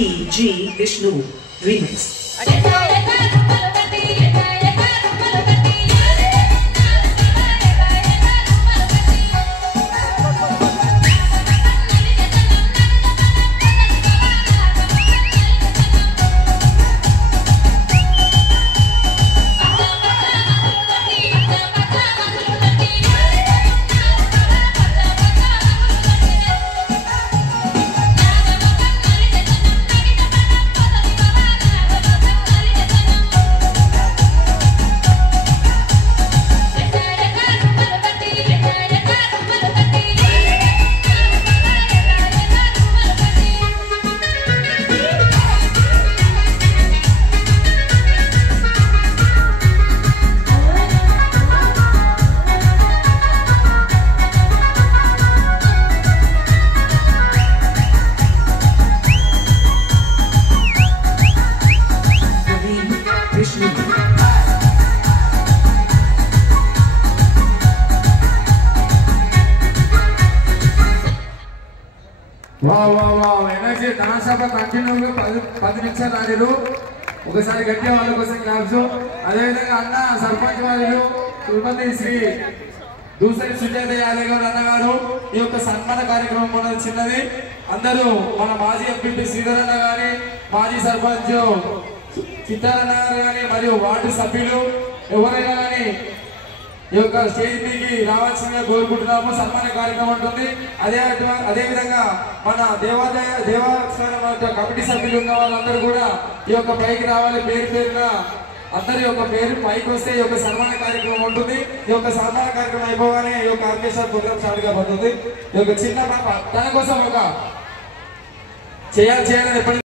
PG Vishnu Remix. Wow, energy dance up continue 10 నిమిషాలు ఆడిరు ఒకసారి గట్టిగా వాళ్ళ కోసం క్లాప్స్ అదే విధంగా అన్న సర్పంచ్ వారు తిరుపతి శ్రీ దూసరి సుజాత యాదవ్ గారు అన్నగారు ఈ యొక్క సన్మాన కార్యక్రమం మన చిన్నది అందరూ మన మాజీ ఎంపీ శ్రీధర్ అన్న గాని మాజీ సర్పంచ్ చిత్తారన్న గారు గాని మరియు వార్డు సభ్యులు ఎవరైనా గాని ఈ యొక్క స్టేజ్ మీదకి రావాల్సిందిగా కోరుకుంటున్నాము. సన్మాన కార్యక్రమం ఉంటుంది. అదే విధంగా మన దేవాలయం కమిటీ సభ్యులు ఉన్న వాళ్ళందరూ కూడా ఈ యొక్క పైకి రావాలి. పేరున అందరి యొక్క పేరు పైకి వస్తే ఈ యొక్క సన్మాన కార్యక్రమం ఉంటుంది. ఈ యొక్క సన్మాన కార్యక్రమం అయిపోగానే ఈ యొక్క ఆర్కెస్ట్రా ప్రోగ్రామ్ స్టార్ట్ కాబోతుంది. ఈ యొక్క చిన్న పాప తన కోసం ఒక చేయాలని